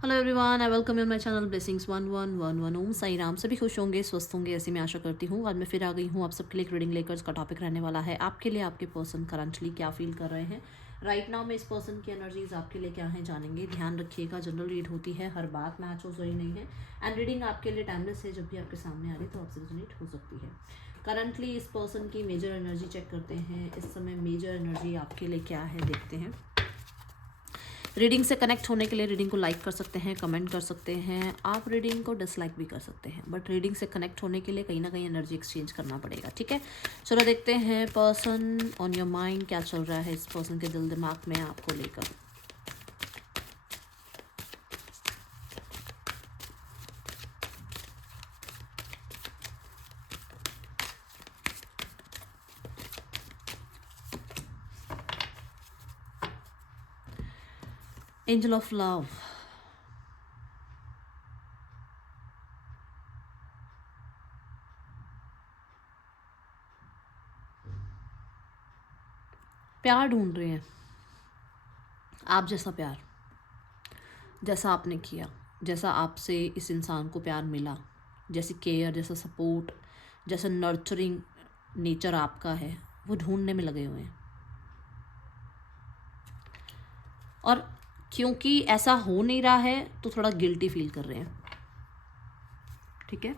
Hello everyone, I welcome you my channel blessings 1111 ओम साई राम। सभी खुश होंगे, स्वस्थ होंगे, ऐसी मैं आशा करती हूँ। आज मैं फिर आ गई हूँ आप सबके लिए एक रीडिंग लेकर। इसका टॉपिक रहने वाला है आपके लिए आपके पर्सन करंटली क्या फील कर रहे हैं राइट नाउ में। इस पर्सन की एनर्जीज आपके लिए क्या है जानेंगे। ध्यान रखिएगा, जनरल रीड होती है, हर बात मैच हो रही नहीं है। एंड रीडिंग आपके लिए टाइमलेस है, जब भी आपके सामने आ रही तो आपसे रिजोनेट हो सकती है। करंटली इस पर्सन की मेजर एनर्जी चेक करते हैं। इस समय मेजर एनर्जी आपके लिए क्या है देखते हैं। रीडिंग से कनेक्ट होने के लिए रीडिंग को लाइक कर सकते हैं, कमेंट कर सकते हैं, आप रीडिंग को डिसलाइक भी कर सकते हैं, बट रीडिंग से कनेक्ट होने के लिए कहीं ना कहीं एनर्जी एक्सचेंज करना पड़ेगा। ठीक है, चलो देखते हैं पर्सन ऑन योर माइंड क्या चल रहा है इस पर्सन के दिल दिमाग में आपको लेकर। एंजल ऑफ लव, प्यार ढूंढ रहे हैं आप जैसा प्यार, जैसा आपने किया, जैसा आपसे इस इंसान को प्यार मिला, जैसी केयर, जैसा सपोर्ट, जैसा नर्चरिंग नेचर आपका है, वो ढूंढने में लगे हुए हैं। और क्योंकि ऐसा हो नहीं रहा है तो थोड़ा गिल्टी फील कर रहे हैं। ठीक है,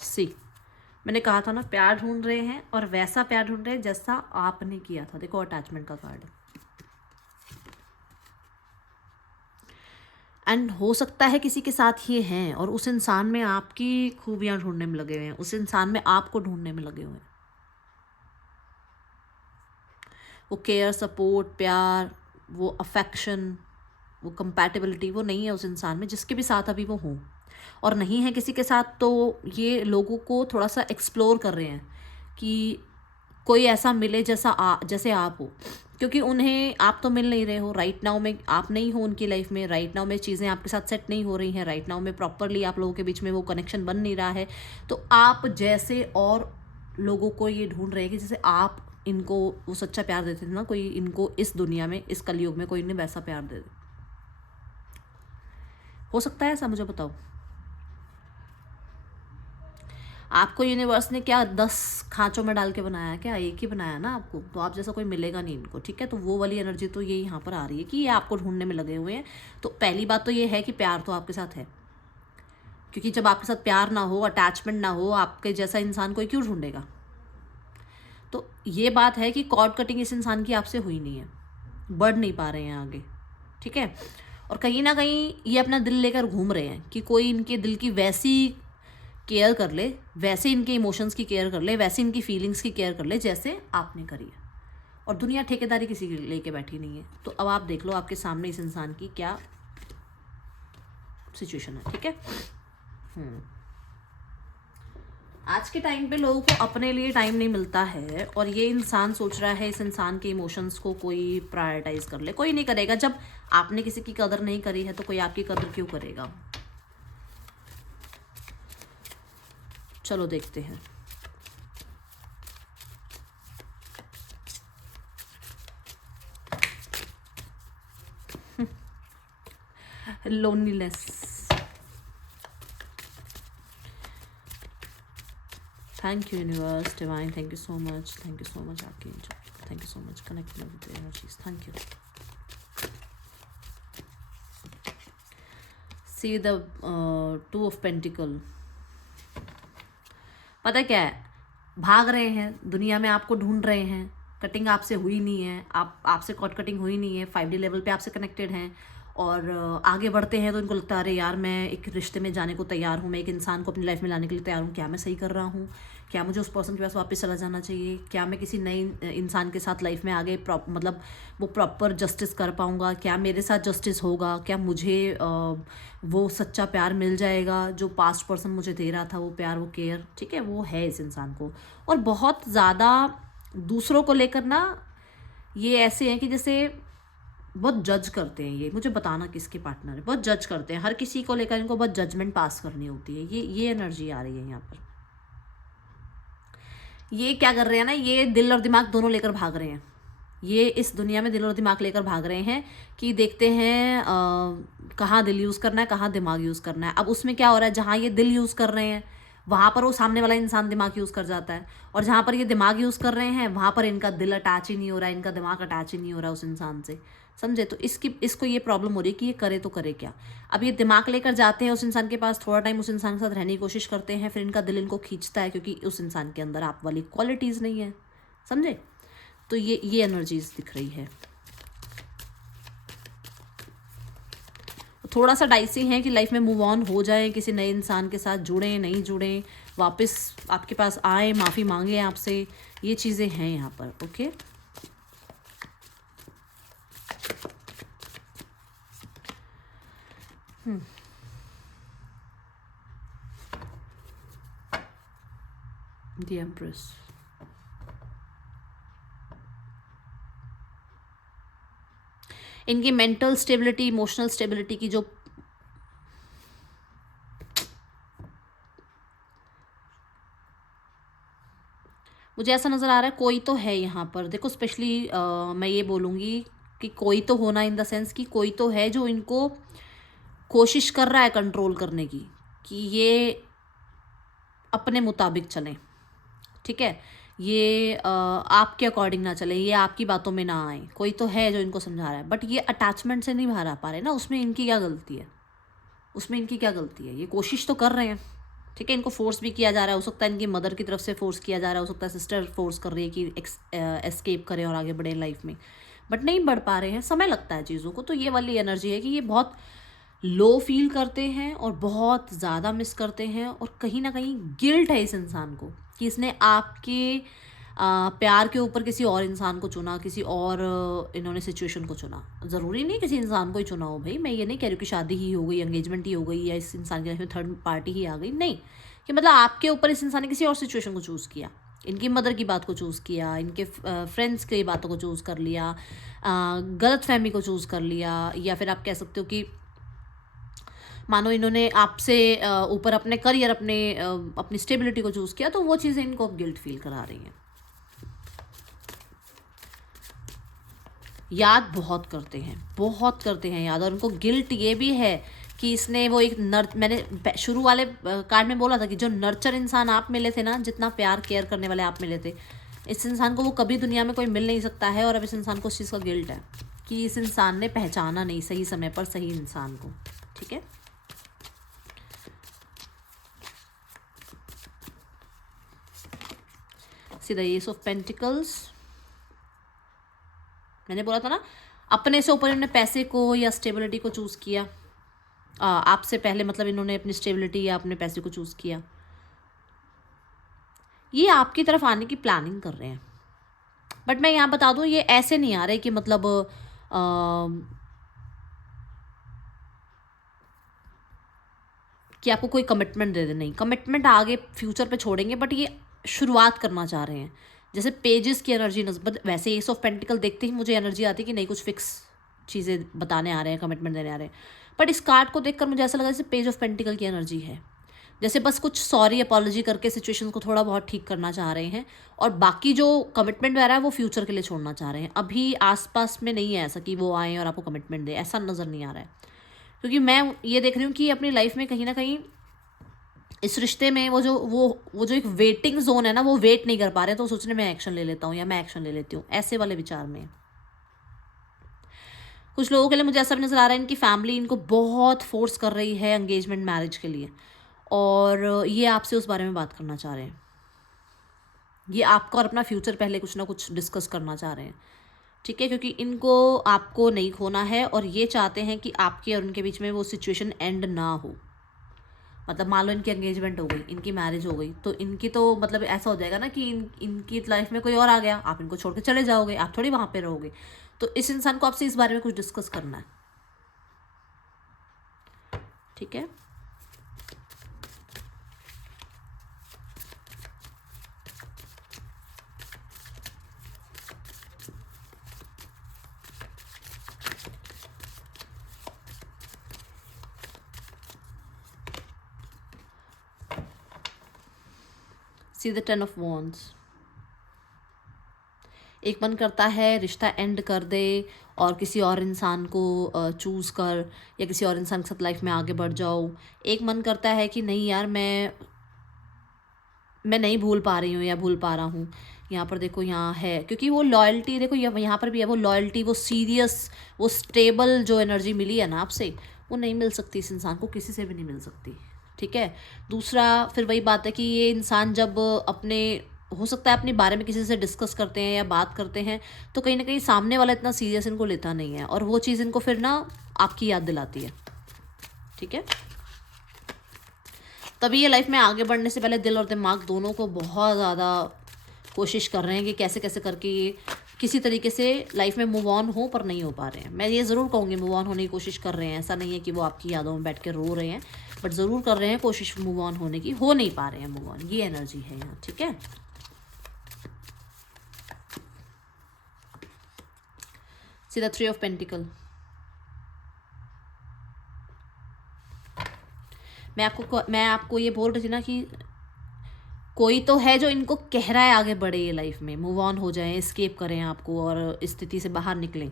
सी मैंने कहा था ना, प्यार ढूंढ रहे हैं और वैसा प्यार ढूंढ रहे हैं जैसा आपने किया था। देखो अटैचमेंट का कार्ड है। एंड हो सकता है किसी के साथ ये हैं और उस इंसान में आपकी खूबियां ढूंढने में लगे हुए हैं, उस इंसान में आपको ढूंढने में लगे हुए हैं। वो केयर, सपोर्ट, प्यार, वो अफेक्शन, वो कंपैटिबिलिटी वो नहीं है उस इंसान में जिसके भी साथ अभी वो हों। और नहीं है किसी के साथ तो ये लोगों को थोड़ा सा एक्सप्लोर कर रहे हैं कि कोई ऐसा मिले जैसे आप हो। क्योंकि उन्हें आप तो मिल नहीं रहे हो राइट नाउ में, आप नहीं हो उनकी लाइफ में राइट नाउ में, चीज़ें आपके साथ सेट नहीं हो रही हैं राइट नाउ में, प्रॉपरली आप लोगों के बीच में वो कनेक्शन बन नहीं रहा है। तो आप जैसे और लोगों को ये ढूंढ रहे हैं कि जैसे आप इनको वो सच्चा प्यार देते थे ना, कोई इनको इस दुनिया में, इस कलयुग में कोई इन्हें वैसा प्यार दे दे। हो सकता है ऐसा, मुझे बताओ। आपको यूनिवर्स ने क्या 10 खांचों में डाल के बनाया? क्या एक ही बनाया ना आपको? तो आप जैसा कोई मिलेगा नहीं इनको। ठीक है, तो वो वाली एनर्जी तो ये यहाँ पर आ रही है कि ये आपको ढूंढने में लगे हुए हैं। तो पहली बात तो ये है कि प्यार तो आपके साथ है, क्योंकि जब आपके साथ प्यार ना हो, अटैचमेंट ना हो, आपके जैसा इंसान कोई क्यों ढूंढेगा। तो ये बात है कि कॉर्ड कटिंग इस इंसान की आपसे हुई नहीं है, बढ़ नहीं पा रहे हैं आगे। ठीक है, और कहीं ना कहीं ये अपना दिल लेकर घूम रहे हैं कि कोई इनके दिल की वैसी केयर कर ले, वैसे इनके इमोशंस की केयर कर ले, वैसे इनकी फीलिंग्स की केयर कर ले जैसे आपने करी है। और दुनिया ठेकेदारी किसी के लेके बैठी नहीं है। तो अब आप देख लो आपके सामने इस इंसान की क्या सिचुएशन है। ठीक है, आज के टाइम पे लोगों को अपने लिए टाइम नहीं मिलता है और ये इंसान सोच रहा है इस इंसान के इमोशंस को कोई प्रायोरिटाइज कर ले। कोई नहीं करेगा। जब आपने किसी की कदर नहीं करी है तो कोई आपकी कदर क्यों करेगा। चलो देखते हैं। Loneliness, thank you universe divine, thank you so much, thank you so much आपकी angel, thank you so much connect with energies, thank you. See the 2 of pentacle. पता क्या है, भाग रहे हैं दुनिया में, आपको ढूंढ रहे हैं। कटिंग आपसे हुई नहीं है, आपसे कॉट कटिंग हुई नहीं है, 5D लेवल पे आपसे कनेक्टेड हैं और आगे बढ़ते हैं तो इनको लगता है अरे यार मैं एक रिश्ते में जाने को तैयार हूँ, मैं एक इंसान को अपनी लाइफ में लाने के लिए तैयार हूँ। क्या मैं सही कर रहा हूँ? क्या मुझे उस पर्सन के पास वापस चला जाना चाहिए? क्या मैं किसी नए इंसान के साथ लाइफ में आगे मतलब वो प्रॉपर जस्टिस कर पाऊँगा? क्या मेरे साथ जस्टिस होगा? क्या मुझे वो सच्चा प्यार मिल जाएगा जो पास्ट पर्सन मुझे दे रहा था, वो प्यार, वो केयर? ठीक है, वो है इस इंसान को। और बहुत ज़्यादा दूसरों को लेकर ना ये ऐसे हैं कि जैसे बहुत जज करते हैं ये, मुझे बताना किसके पार्टनर है, बहुत जज करते हैं, हर किसी को लेकर इनको बहुत जजमेंट पास करनी होती है। ये एनर्जी आ रही है यहाँ पर। ये क्या कर रहे हैं ना, ये दिल और दिमाग दोनों लेकर भाग रहे हैं। ये इस दुनिया में दिल और दिमाग लेकर भाग रहे हैं कि देखते हैं कहाँ दिल यूज़ करना है, कहाँ दिमाग यूज़ करना है। अब उसमें क्या हो रहा है, जहाँ ये दिल यूज़ कर रहे हैं वहाँ पर वो सामने वाला इंसान दिमाग यूज़ कर जाता है, और जहाँ पर ये दिमाग यूज़ कर रहे हैं वहाँ पर इनका दिल अटैच ही नहीं हो रहा है, इनका दिमाग अटैच ही नहीं हो रहा है उस इंसान से। समझे? तो इसको ये प्रॉब्लम हो रही है कि ये करे तो करे क्या। अब ये दिमाग लेकर जाते हैं उस इंसान के पास, थोड़ा टाइम उस इंसान के साथ रहने की कोशिश करते हैं, फिर इनका दिल इनको खींचता है क्योंकि उस इंसान के अंदर आप वाली क्वालिटीज़ नहीं है। समझे? तो ये एनर्जीज दिख रही है। थोड़ा सा डाइसी है कि लाइफ में मूव ऑन हो जाए, किसी नए इंसान के साथ जुड़ें, नहीं जुड़ें, वापस आपके पास आए, माफ़ी मांगे आपसे, ये चीज़ें हैं यहाँ पर। Okay, the empress. इनकी मेंटल स्टेबिलिटी, इमोशनल स्टेबिलिटी की जो मुझे ऐसा नज़र आ रहा है, कोई तो है यहाँ पर। देखो स्पेशली मैं ये बोलूँगी कि कोई तो होना, इन द सेंस कि कोई तो है जो इनको कोशिश कर रहा है कंट्रोल करने की, कि ये अपने मुताबिक चलें। ठीक है, ये आपके अकॉर्डिंग ना चले, ये आपकी बातों में ना आए। कोई तो है जो इनको समझा रहा है, बट ये अटैचमेंट से नहीं बाहर आ पा रहे ना। उसमें इनकी क्या गलती है? उसमें इनकी क्या गलती है? ये कोशिश तो कर रहे हैं। ठीक है, इनको फोर्स भी किया जा रहा है, हो सकता है इनकी मदर की तरफ से फोर्स किया जा रहा है, हो सकता है सिस्टर फोर्स कर रही है कि एस्केप करें और आगे बढ़े लाइफ में, बट नहीं बढ़ पा रहे हैं। समय लगता है चीज़ों को। तो ये वाली एनर्जी है कि ये बहुत लो फील करते हैं और बहुत ज़्यादा मिस करते हैं, और कहीं ना कहीं गिल्ट है इस इंसान को कि इसने आपके प्यार के ऊपर किसी और इंसान को चुना, किसी और इन्होंने सिचुएशन को चुना। ज़रूरी नहीं किसी इंसान को ही चुना हो भाई, मैं ये नहीं कह रही हूँ कि शादी ही हो गई, एंगेजमेंट ही हो गई, या इस इंसान की लाइफ में थर्ड पार्टी ही आ गई। नहीं, कि मतलब आपके ऊपर इस इंसान ने किसी और सिचुएशन को चूज़ किया, इनकी मदर की बात को चूज़ किया, इनके फ्रेंड्स की बातों को चूज़ कर लिया, गलत फहमी को चूज़ कर लिया, या फिर आप कह सकते हो कि मानो इन्होंने आपसे ऊपर अपने करियर, अपनी स्टेबिलिटी को चूज़ किया, तो वो चीज़ें इनको अब गिल्ट फील करा रही हैं। याद बहुत करते हैं, बहुत करते हैं याद, और उनको गिल्ट ये भी है कि इसने वो एक मैंने शुरू वाले कार्ड में बोला था कि जो नर्चर इंसान आप मिले थे ना, जितना प्यार केयर करने वाले आप मिले थे, इस इंसान को वो कभी दुनिया में कोई मिल नहीं सकता है। और अब इस इंसान को उस चीज़ का गिल्ट है कि इस इंसान ने पहचाना नहीं सही समय पर सही इंसान को। ठीक है, सीधा एस ऑफ पेंटिकल्स। मैंने बोला था ना, अपने से ऊपर इन्होंने पैसे को या स्टेबिलिटी को चूज़ किया। आपसे पहले मतलब इन्होंने अपनी स्टेबिलिटी या अपने पैसे को चूज़ किया। ये आपकी तरफ आने की प्लानिंग कर रहे हैं, बट मैं यहाँ बता दूँ, ये ऐसे नहीं आ रहे कि मतलब कि आपको कोई कमिटमेंट दे दे। नहीं, कमिटमेंट आगे फ्यूचर पे छोड़ेंगे, बट ये शुरुआत करना चाह रहे हैं। जैसे पेजेस की एनर्जी नस्बत, वैसे एस ऑफ पेंटिकल देखते ही मुझे एनर्जी आती है कि नहीं, कुछ फिक्स चीज़ें बताने आ रहे हैं, कमिटमेंट देने आ रहे हैं। बट इस कार्ड को देखकर मुझे ऐसा लगा जैसे पेज ऑफ पेंटिकल की एनर्जी है, जैसे बस कुछ सॉरी अपॉलॉजी करके सिचुएशन को थोड़ा बहुत ठीक करना चाह रहे हैं, और बाकी जो कमिटमेंट वगैरह है वो फ्यूचर के लिए छोड़ना चाह रहे हैं। अभी आसपास में नहीं है ऐसा कि वो आए और आपको कमिटमेंट दे, ऐसा नज़र नहीं आ रहा है। क्योंकि मैं ये देख रही हूँ कि अपनी लाइफ में कहीं ना कहीं इस रिश्ते में वो जो एक वेटिंग जोन है ना, वो वेट नहीं कर पा रहे, तो सोच रहे मैं एक्शन ले लेता हूँ या मैं एक्शन ले लेती हूँ, ऐसे वाले विचार में। कुछ लोगों के लिए मुझे ऐसा भी नज़र आ रहा है इनकी फैमिली इनको बहुत फोर्स कर रही है एंगेजमेंट मैरिज के लिए, और ये आपसे उस बारे में बात करना चाह रहे हैं। ये आपका और अपना फ्यूचर पहले कुछ ना कुछ डिस्कस करना चाह रहे हैं। ठीक है, क्योंकि इनको आपको नहीं खोना है, और ये चाहते हैं कि आपके और उनके बीच में वो सिचुएशन एंड ना हो। मतलब मान लो इनकी एंगेजमेंट हो गई, इनकी मैरिज हो गई, तो इनकी तो मतलब ऐसा हो जाएगा ना कि इनकी लाइफ में कोई और आ गया, आप इनको छोड़ के चले जाओगे, आप थोड़ी वहाँ पे रहोगे। तो इस इंसान को आपसे इस बारे में कुछ डिस्कस करना है। ठीक है, सी द 10 of Wands। एक मन करता है रिश्ता एंड कर दे और किसी और इंसान को चूज़ कर, या किसी और इंसान के साथ लाइफ में आगे बढ़ जाओ। एक मन करता है कि नहीं यार, मैं नहीं भूल पा रही हूँ या भूल पा रहा हूँ। यहाँ पर देखो, यहाँ है, क्योंकि वो लॉयल्टी देखो, यहाँ पर भी है वो लॉयल्टी, वो सीरियस, वो स्टेबल जो एनर्जी मिली है ना आपसे, वो नहीं मिल सकती इस इंसान को, किसी से भी नहीं मिल सकती। ठीक है। दूसरा, फिर वही बात है कि ये इंसान जब अपने, हो सकता है अपने बारे में किसी से डिस्कस करते हैं या बात करते हैं, तो कहीं ना कहीं सामने वाला इतना सीरियस इनको लेता नहीं है, और वो चीज़ इनको फिर ना आपकी याद दिलाती है। ठीक है। तभी ये लाइफ में आगे बढ़ने से पहले दिल और दिमाग दोनों को बहुत ज़्यादा कोशिश कर रहे हैं कि कैसे कैसे करके ये किसी तरीके से लाइफ में मूव ऑन हो, पर नहीं हो पा रहे हैं। मैं ये ज़रूर कहूँगी मूव ऑन होने की कोशिश कर रहे हैं, ऐसा नहीं है कि वो आपकी यादों में बैठ के रो रहे हैं, बट ज़रूर कर रहे हैं कोशिश मूव ऑन होने की, हो नहीं पा रहे हैं मूव ऑन। ये एनर्जी है यहाँ। ठीक है। See the 3 of Pentacles। मैं आपको ये बोल रही थी ना कि कोई तो है जो इनको कह रहा है आगे बढ़े, ये लाइफ में मूव ऑन हो जाएं, एस्केप करें आपको और इस स्थिति से बाहर निकलें।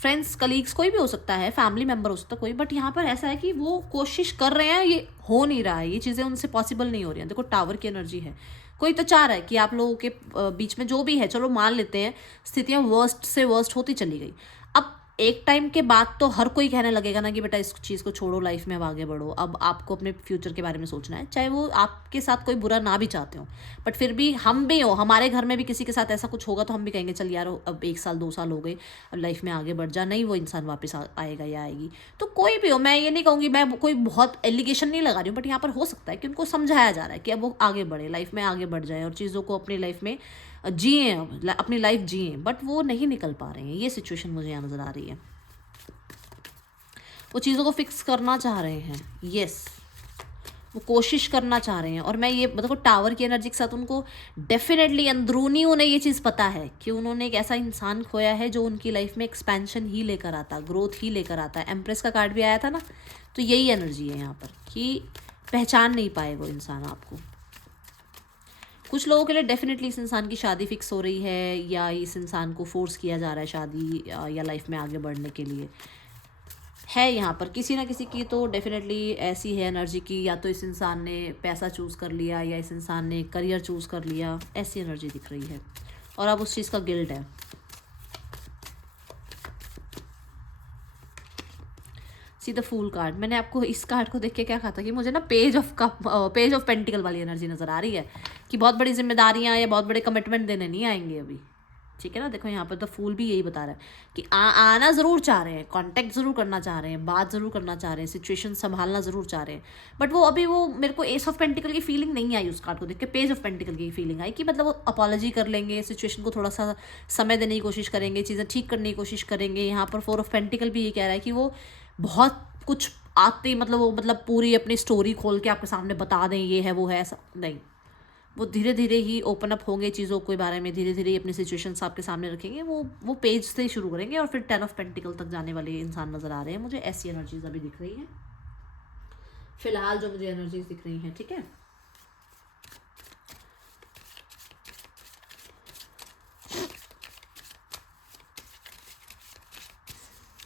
फ्रेंड्स, कलीग्स, कोई भी हो सकता है, फैमिली मेम्बर हो सकता है कोई, बट यहाँ पर ऐसा है कि वो कोशिश कर रहे हैं, ये हो नहीं रहा है, ये चीज़ें उनसे पॉसिबल नहीं हो रही हैं। देखो, टावर की एनर्जी है, कोई तो चाह रहा है कि आप लोगों के बीच में जो भी है, चलो मान लेते हैं स्थितियाँ वर्स्ट से वर्स्ट होती चली गई। अब एक टाइम के बाद तो हर कोई कहने लगेगा ना कि बेटा इस चीज़ को छोड़ो, लाइफ में अब आगे बढ़ो, अब आपको अपने फ्यूचर के बारे में सोचना है, चाहे वो आपके साथ कोई बुरा ना भी चाहते हो, बट फिर भी हम भी हो, हमारे घर में भी किसी के साथ ऐसा कुछ होगा तो हम भी कहेंगे चल यार, अब 1 साल 2 साल हो गए, अब लाइफ में आगे बढ़ जा, नहीं वो इंसान वापस आएगा या आएगी। तो कोई भी हो, मैं ये नहीं कहूँगी, मैं कोई बहुत एलिगेशन नहीं लगा रही हूँ, बट यहाँ पर हो सकता है कि उनको समझाया जा रहा है कि अब वो आगे बढ़े, लाइफ में आगे बढ़ जाए और चीज़ों को अपनी लाइफ में जिए, अपनी लाइफ जिए, बट वो नहीं निकल पा रहे हैं। ये सिचुएशन मुझे यहाँ नज़र आ रही है। वो चीज़ों को फिक्स करना चाह रहे हैं, यस, वो कोशिश करना चाह रहे हैं। और मैं ये देखो, टावर की एनर्जी के साथ उनको डेफिनेटली अंदरूनी उन्हें ये चीज़ पता है कि उन्होंने एक ऐसा इंसान खोया है जो उनकी लाइफ में एक्सपेंशन ही लेकर आता, ग्रोथ ही लेकर आता है। एम्प्रेस का कार्ड भी आया था ना, तो यही एनर्जी है यहाँ पर कि पहचान नहीं पाए वो इंसान आपको। कुछ लोगों के लिए डेफिनेटली इस इंसान की शादी फिक्स हो रही है, या इस इंसान को फोर्स किया जा रहा है शादी या लाइफ में आगे बढ़ने के लिए है। यहाँ पर किसी ना किसी की तो डेफिनेटली ऐसी है एनर्जी की, या तो इस इंसान ने पैसा चूज़ कर लिया, या इस इंसान ने करियर चूज़ कर लिया, ऐसी एनर्जी दिख रही है, और अब उस चीज़ का गिल्ट है। See the fool card. मैंने आपको इस कार्ड को देख के क्या कहा था कि मुझे ना पेज ऑफ पेंटिकल वाली एनर्जी नज़र आ रही है कि बहुत बड़ी जिम्मेदारियाँ या बहुत बड़े कमिटमेंट देने नहीं आएंगे अभी। ठीक है ना। देखो यहाँ पर तो फूल भी यही बता रहा है कि आना ज़रूर चाह रहे हैं, कांटेक्ट ज़रूर करना चाह रहे हैं, बात ज़रूर करना चाह रहे हैं, सिचुएशन संभालना ज़रूर चाह रहे हैं, बट वो अभी वो मेरे को एस ऑफ पेंटिकल की फीलिंग नहीं आई उस कार्ड को देख के। पेज ऑफ पेंटिकल की फीलिंग आई कि मतलब वो अपॉलॉजी कर लेंगे, सिचुएशन को थोड़ा सा समय देने की कोशिश करेंगे, चीज़ें ठीक करने की कोशिश करेंगे। यहाँ पर 4 of पेंटिकल भी ये कह रहा है कि वो बहुत कुछ आते, मतलब वो मतलब पूरी अपनी स्टोरी खोल के आपके सामने बता दें ये है वो है, ऐसा नहीं। वो धीरे धीरे ही ओपन अप होंगे चीज़ों के बारे में, धीरे धीरे ही अपनी सिचुएशंस आपके सामने रखेंगे। वो पेज से ही शुरू करेंगे और फिर 10 of पेंटिकल तक जाने वाले इंसान नज़र आ रहे हैं मुझे। ऐसी एनर्जीज अभी दिख रही हैं फिलहाल, जो मुझे एनर्जीज दिख रही हैं। ठीक है।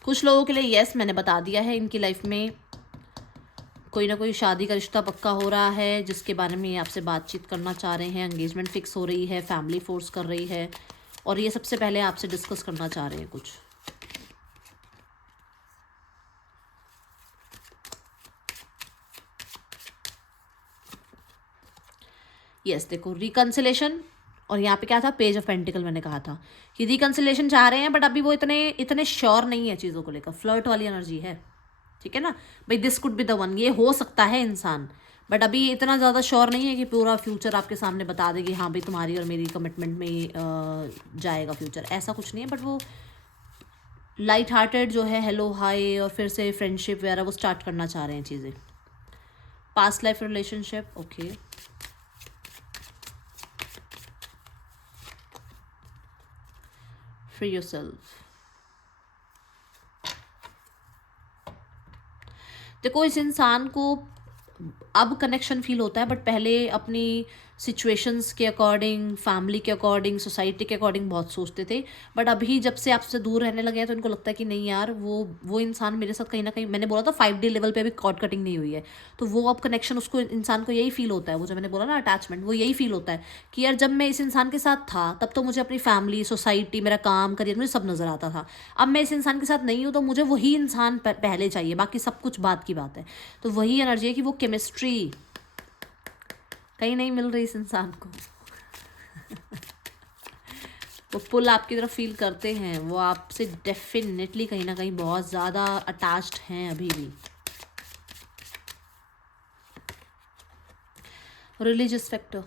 कुछ लोगों के लिए यस, मैंने बता दिया है, इनकी लाइफ में कोई ना कोई शादी का रिश्ता पक्का हो रहा है जिसके बारे में ये आपसे बातचीत करना चाह रहे हैं। एंगेजमेंट फिक्स हो रही है, फैमिली फोर्स कर रही है, और ये सबसे पहले आपसे डिस्कस करना चाह रहे हैं कुछ। यस, देखो रिकन्सिलेशन, और यहाँ पे क्या था, पेज ऑफ पेंटिकल। मैंने कहा था कि रिकन्सिलेशन चाह रहे हैं, बट अभी वो इतने श्योर नहीं है चीज़ों को लेकर। फ्लर्ट वाली एनर्जी है। ठीक है ना भाई, this could be the one, ये हो सकता है इंसान, बट अभी इतना ज़्यादा श्योर नहीं है कि पूरा फ्यूचर आपके सामने बता देगी हाँ भाई तुम्हारी और मेरी कमिटमेंट में ही जाएगा फ्यूचर, ऐसा कुछ नहीं है। बट वो लाइट हार्टेड जो है, हेलो हाय और फिर से फ्रेंडशिप वगैरह वो स्टार्ट करना चाह रहे हैं चीज़ें। Past life relationship, okay. Free yourself. देखो इस इंसान को अब कनेक्शन फील होता है, बट पहले अपनी सिचुएशंस के अकॉर्डिंग, फैमिली के अकॉर्डिंग, सोसाइटी के अकॉर्डिंग बहुत सोचते थे। बट अभी जब से आपसे दूर रहने लगे हैं तो इनको लगता है कि नहीं यार, वो इंसान मेरे साथ कहीं ना कहीं, मैंने बोला था 5D लेवल पे अभी कॉर्ड कटिंग नहीं हुई है, तो वो अब कनेक्शन, उसको, इंसान को यही फील होता है, वो जो मैंने बोला ना अटैचमेंट, वो यही फील होता है कि यार जब मैं इस इंसान के साथ था तब तो मुझे अपनी फैमिली, सोसाइटी, मेरा काम, करियर, मुझे सब नज़र आता था। अब मैं इस इंसान के साथ नहीं हूँ तो मुझे वही इंसान पहले चाहिए, बाकी सब कुछ बात की बात है। तो वही एनर्जी है कि वो केमिस्ट्री कहीं नहीं मिल रही इस इंसान को। वो पुल आपकी तरफ फील करते हैं, वो आपसे डेफिनेटली कहीं ना कहीं बहुत ज़्यादा अटैच्ड हैं अभी भी। रिलीजियस फैक्टर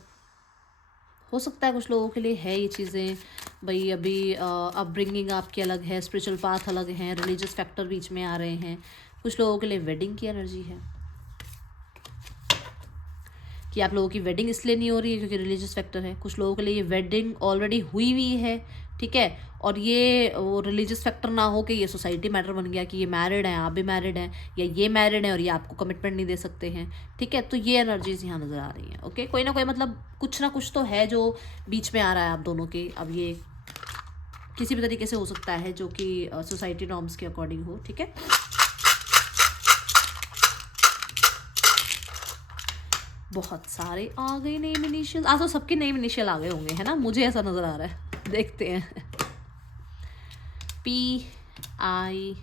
हो सकता है कुछ लोगों के लिए है ये चीज़ें, भाई अभी अपब्रिंगिंग आपकी अलग है, स्पिरिचुअल पाथ अलग है, रिलीजियस फैक्टर बीच में आ रहे हैं। कुछ लोगों के लिए वेडिंग की एनर्जी है कि आप लोगों की वेडिंग इसलिए नहीं हो रही है क्योंकि रिलीजियस फैक्टर है। कुछ लोगों के लिए ये वेडिंग ऑलरेडी हुई हुई है, ठीक है, और ये वो रिलीजियस फैक्टर ना हो कि ये सोसाइटी मैटर बन गया कि ये मैरिड हैं, आप भी मैरिड हैं, या ये मैरिड हैं और ये आपको कमिटमेंट नहीं दे सकते हैं, ठीक है। तो ये एनर्जीज यहाँ नज़र आ रही हैं। ओके, कोई ना कोई मतलब कुछ ना कुछ तो है जो बीच में आ रहा है आप दोनों के। अब ये किसी भी तरीके से हो सकता है जो कि सोसाइटी नॉर्म्स के अकॉर्डिंग हो, ठीक है। बहुत सारे आ गए नेम इनिशियल, आज तो सबके नेम इनिशियल आ गए होंगे, है ना, मुझे ऐसा नज़र आ रहा है। देखते हैं। PIPQQZ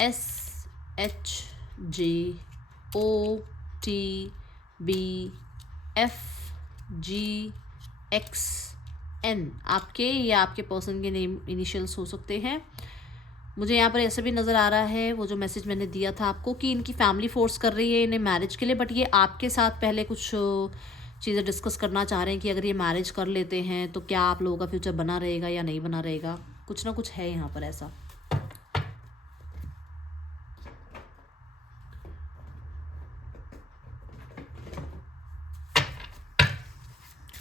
SHJOTBFGXN आपके या आपके पर्सन के नेम इनिशियल्स हो सकते हैं। मुझे यहाँ पर ऐसे भी नज़र आ रहा है, वो जो मैसेज मैंने दिया था आपको, कि इनकी फैमिली फोर्स कर रही है इन्हें मैरिज के लिए, बट ये आपके साथ पहले कुछ चीज़ें डिस्कस करना चाह रहे हैं कि अगर ये मैरिज कर लेते हैं तो क्या आप लोगों का फ्यूचर बना रहेगा या नहीं बना रहेगा। कुछ ना कुछ है यहाँ पर ऐसा।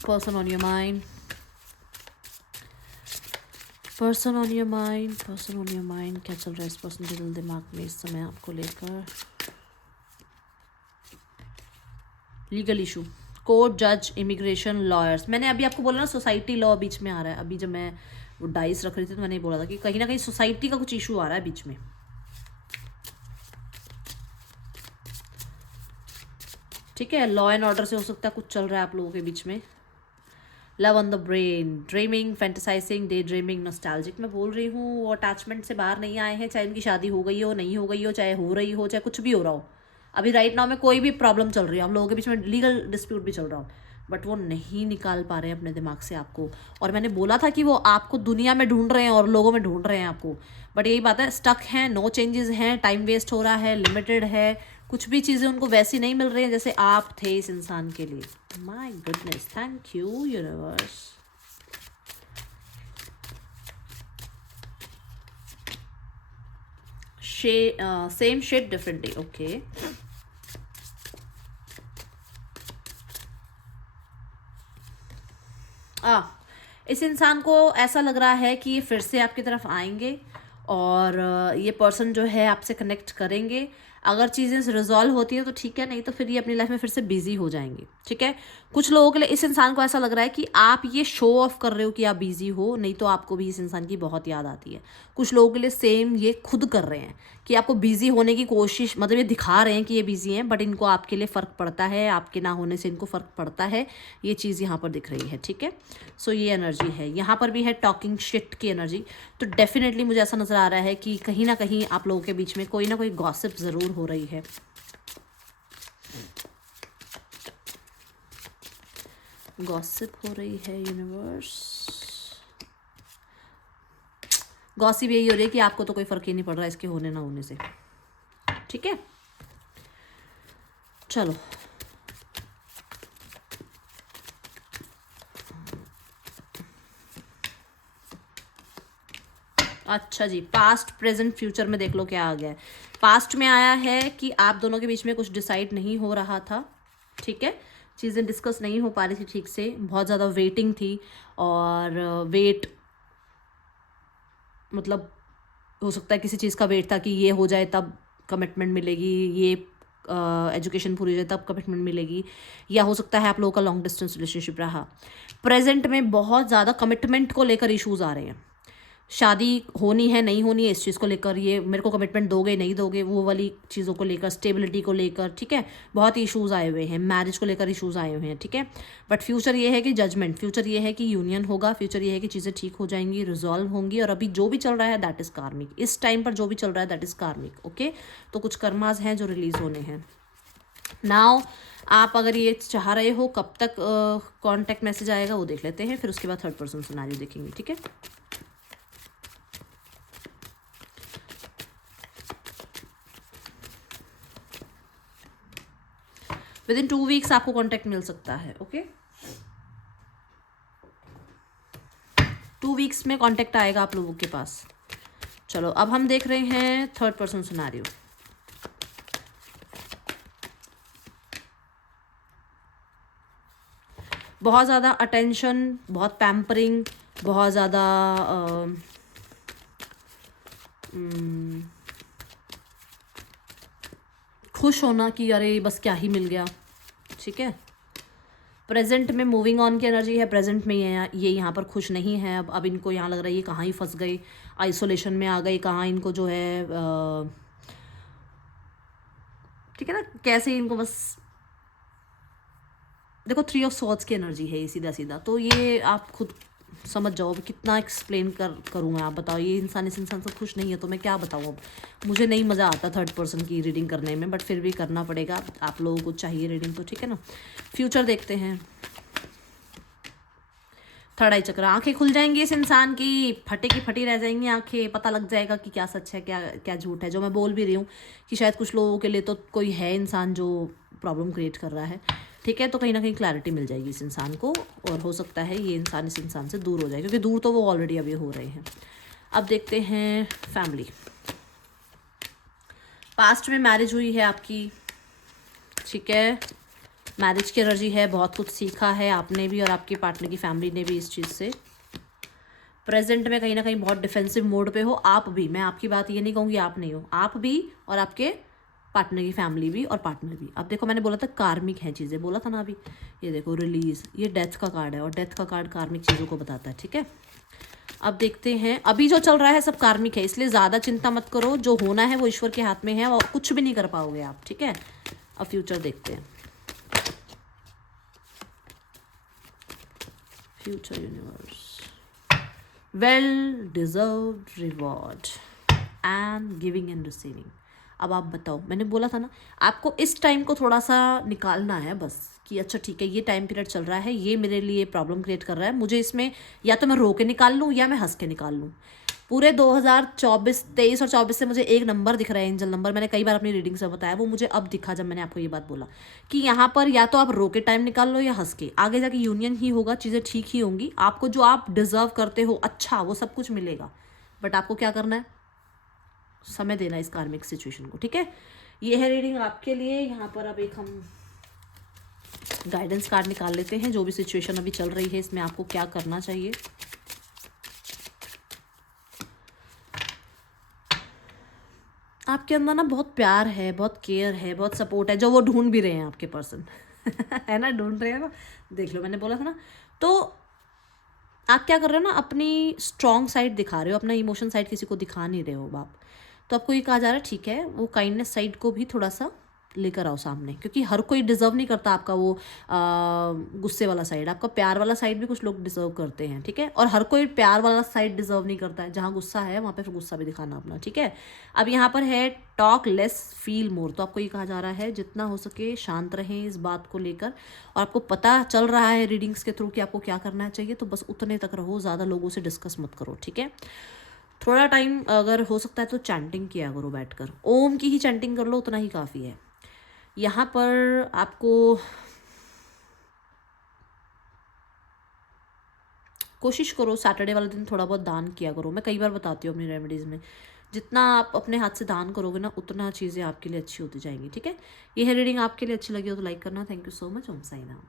Person on your mind, person on your mind, person on your mind, क्या चल रहा है इस पर्सन के दिल दिमाग में इस समय आपको लेकर। लीगल इशू, कोर्ट, जज, इमिग्रेशन, लॉयर्स। मैंने अभी आपको बोला ना सोसाइटी लॉ बीच में आ रहा है। अभी जब मैं वो डाइस रख रही थी तो मैंने बोला था कि कहीं ना कहीं सोसाइटी का कुछ इशू आ रहा है बीच में। ठीक है, लॉ एंड ऑर्डर से हो सकता है कुछ चल रहा है आप लोगों के बीच में। Love on the brain, dreaming, fantasising, day dreaming, nostalgic. मैं बोल रही हूँ वो अटैचमेंट से बाहर नहीं आए हैं, चाहे उनकी शादी हो गई हो, नहीं हो गई हो, चाहे हो रही हो, चाहे कुछ भी हो रहा हो। अभी राइट नाउ में कोई भी प्रॉब्लम चल रही है, हम लोगों के बीच में लीगल डिस्प्यूट भी चल रहा हो, बट वो नहीं निकाल पा रहे हैं अपने दिमाग से आपको। और मैंने बोला था कि वो आपको दुनिया में ढूंढ रहे हैं और लोगों में ढूंढ रहे हैं आपको, बट यही बात है, स्टक हैं, नो चेंजेस हैं, टाइम वेस्ट हो रहा है, लिमिटेड है, कुछ भी चीज़ें उनको वैसी नहीं मिल रही हैं जैसे आप थे इस इंसान के लिए। My goodness, thank you universe. Same shade different day, okay. इस इंसान को ऐसा लग रहा है कि ये फिर से आपकी तरफ आएंगे और ये पर्सन जो है आपसे कनेक्ट करेंगे। अगर चीज़ें रिजॉल्व होती है तो ठीक है, नहीं तो फिर ये अपनी लाइफ में फिर से बिजी हो जाएंगे, ठीक है। कुछ लोगों के लिए इस इंसान को ऐसा लग रहा है कि आप ये शो ऑफ कर रहे हो कि आप बिजी हो, नहीं तो आपको भी इस इंसान की बहुत याद आती है। कुछ लोगों के लिए सेम ये खुद कर रहे हैं कि आपको बिजी होने की कोशिश, मतलब ये दिखा रहे हैं कि ये बिजी हैं, बट इनको आपके लिए फ़र्क पड़ता है, आपके ना होने से इनको फ़र्क पड़ता है। ये चीज़ यहाँ पर दिख रही है, ठीक है। सो ये एनर्जी है, यहाँ पर भी है टॉकिंग शिट की एनर्जी। तो डेफिनेटली मुझे ऐसा नज़र आ रहा है कि कहीं ना कहीं आप लोगों के बीच में कोई ना कोई गॉसिप ज़रूर हो रही है। गॉसिप हो रही है यूनिवर्स। गॉसिप यही हो रही है कि आपको तो कोई फ़र्क ही नहीं पड़ रहा इसके होने ना होने से, ठीक है। चलो, अच्छा जी, पास्ट, प्रेजेंट, फ्यूचर में देख लो क्या आ गया है। पास्ट में आया है कि आप दोनों के बीच में कुछ डिसाइड नहीं हो रहा था, ठीक है, चीज़ें डिस्कस नहीं हो पा रही थी ठीक से, बहुत ज़्यादा वेटिंग थी, और वेट मतलब हो सकता है किसी चीज़ का वेट था कि ये हो जाए तब कमिटमेंट मिलेगी, ये एजुकेशन पूरी हो जाए तब कमिटमेंट मिलेगी, या हो सकता है आप लोगों का लॉन्ग डिस्टेंस रिलेशनशिप रहा। प्रेजेंट में बहुत ज़्यादा कमिटमेंट को लेकर इश्यूज आ रहे हैं। शादी होनी है नहीं होनी है इस चीज़ को लेकर, ये मेरे को कमिटमेंट दोगे नहीं दोगे, वो वाली चीज़ों को लेकर, स्टेबिलिटी को लेकर, ठीक है, बहुत इश्यूज आए हुए हैं। मैरिज को लेकर इश्यूज आए हुए हैं, ठीक है। बट फ्यूचर ये है कि जजमेंट, फ्यूचर ये है कि यूनियन होगा, फ्यूचर ये है कि चीज़ें ठीक हो जाएंगी, रिजॉल्व होंगी। और अभी जो भी चल रहा है दैट इज़ कार्मिक, इस टाइम पर जो भी चल रहा है दैट इज़ कार्मिक, ओके। तो कुछ कर्माज हैं जो रिलीज होने हैं नाउ। आप अगर ये चाह रहे हो कब तक कॉन्टैक्ट मैसेज आएगा वो देख लेते हैं, फिर उसके बाद थर्ड पर्सन सिनेरियो देखेंगे, ठीक है। विद इन 2 वीक्स आपको कॉन्टैक्ट मिल सकता है, ओके। 2 वीक्स में कॉन्टैक्ट आएगा आप लोगों के पास। चलो अब हम देख रहे हैं थर्ड पर्सन सिनेरियो। बहुत ज़्यादा अटेंशन, बहुत पैम्परिंग, बहुत ज़्यादा खुश होना कि अरे बस क्या ही मिल गया, ठीक है। प्रेजेंट में मूविंग ऑन की एनर्जी है, प्रेजेंट में ये यहाँ पर खुश नहीं है। अब इनको यहाँ लग रहा है ये कहाँ ही फंस गए, आइसोलेशन में आ गए, कहाँ इनको जो है ठीक है ना, कैसे इनको बस देखो 3 ऑफ सॉर्ड्स की एनर्जी है ये सीधा सीधा। तो ये आप खुद समझ जाओ, अब कितना एक्सप्लेन करूँ मैं, आप बताओ। ये इंसान इस इंसान से खुश नहीं है तो मैं क्या बताऊँ। अब मुझे नहीं मज़ा आता थर्ड पर्सन की रीडिंग करने में, बट फिर भी करना पड़ेगा, आप लोगों को चाहिए रीडिंग तो, ठीक है ना। फ्यूचर देखते हैं। थर्ड आई चक्र, आंखें खुल जाएंगी इस इंसान की, फटे की फटी रह जाएंगी आंखें, पता लग जाएगा कि क्या सच है क्या क्या झूठ है। जो मैं बोल भी रही हूँ कि शायद कुछ लोगों के लिए तो कोई है इंसान जो प्रॉब्लम क्रिएट कर रहा है, ठीक है। तो कहीं ना कहीं क्लैरिटी मिल जाएगी इस इंसान को, और हो सकता है ये इंसान इस इंसान से दूर हो जाए, क्योंकि दूर तो वो ऑलरेडी अभी हो रहे हैं। अब देखते हैं फैमिली। पास्ट में मैरिज हुई है आपकी, ठीक है, मैरिज की एनर्जी है, बहुत कुछ सीखा है आपने भी और आपके पार्टनर की फैमिली ने भी इस चीज़ से। प्रेजेंट में कहीं ना कहीं बहुत डिफेंसिव मोड पे हो आप भी, मैं आपकी बात ये नहीं कहूँगी आप नहीं हो, आप भी और आपके पार्टनर की फैमिली भी और पार्टनर भी। अब देखो मैंने बोला था कार्मिक है चीज़ें, बोला था ना अभी, ये देखो रिलीज, ये डेथ का कार्ड है और डेथ का कार्ड कार्मिक चीज़ों को बताता है, ठीक है। अब देखते हैं, अभी जो चल रहा है सब कार्मिक है, इसलिए ज़्यादा चिंता मत करो, जो होना है वो ईश्वर के हाथ में है और कुछ भी नहीं कर पाओगे आप, ठीक है। अब फ्यूचर देखते हैं। Future universe, well deserved reward and giving and receiving. अब आप बताओ, मैंने बोला था ना आपको इस टाइम को थोड़ा सा निकालना है बस, कि अच्छा ठीक है ये टाइम पीरियड चल रहा है, ये मेरे लिए प्रॉब्लम क्रिएट कर रहा है, मुझे इसमें या तो मैं रो के निकाल लूँ या मैं हंस के निकाल लूँ। पूरे 2024, 23 और 24 से मुझे एक नंबर दिख रहा है, एंजल नंबर, मैंने कई बार अपनी रीडिंग से बताया, वो मुझे अब दिखा जब मैंने आपको ये बात बोला कि यहाँ पर या तो आप रो के टाइम निकाल लो या हंस के, आगे जाके यूनियन ही होगा, चीज़ें ठीक ही होंगी, आपको जो आप डिजर्व करते हो अच्छा वो सब कुछ मिलेगा। बट आपको क्या करना है, समय देना इस कार्मिक सिचुएशन को, ठीक है। ये है रीडिंग आपके लिए। यहाँ पर अब एक हम गाइडेंस कार्ड निकाल लेते हैं, जो भी सिचुएशन अभी चल रही है इसमें आपको क्या करना चाहिए। आपके अंदर ना बहुत प्यार है, बहुत केयर है, बहुत सपोर्ट है, जो वो ढूंढ भी रहे हैं आपके पर्सन है ना, ढूंढ रहे हैं ना, देख लो मैंने बोला था ना। तो आप क्या कर रहे हो ना, अपनी स्ट्रॉन्ग साइड दिखा रहे हो, अपना इमोशन साइड किसी को दिखा नहीं रहे हो आप। तो आपको ये कहा जा रहा है ठीक है, वो काइंडनेस साइड को भी थोड़ा सा लेकर आओ सामने, क्योंकि हर कोई डिजर्व नहीं करता आपका वो गुस्से वाला साइड, आपका प्यार वाला साइड भी कुछ लोग डिजर्व करते हैं, ठीक है। और हर कोई प्यार वाला साइड डिजर्व नहीं करता है, जहाँ गुस्सा है वहाँ पे फिर गुस्सा भी दिखाना अपना, ठीक है। अब यहाँ पर है टॉक लेस फील मोर, तो आपको ये कहा जा रहा है जितना हो सके शांत रहें इस बात को लेकर, और आपको पता चल रहा है रीडिंग्स के थ्रू कि आपको क्या करना चाहिए, तो बस उतने तक रहो, ज़्यादा लोगों से डिस्कस मत करो, ठीक है। थोड़ा टाइम अगर हो सकता है तो चैंटिंग किया करो बैठकर, ओम की ही चैंटिंग कर लो, उतना ही काफ़ी है। यहाँ पर आपको कोशिश करो सैटरडे वाले दिन थोड़ा बहुत दान किया करो, मैं कई बार बताती हूँ अपनी रेमेडीज़ में, जितना आप अपने हाथ से दान करोगे ना उतना चीज़ें आपके लिए अच्छी होती जाएंगी, ठीक है। ये है रीडिंग, आपके लिए अच्छी लगी हो तो लाइक करना। Thank you so much. Om Sai Ram.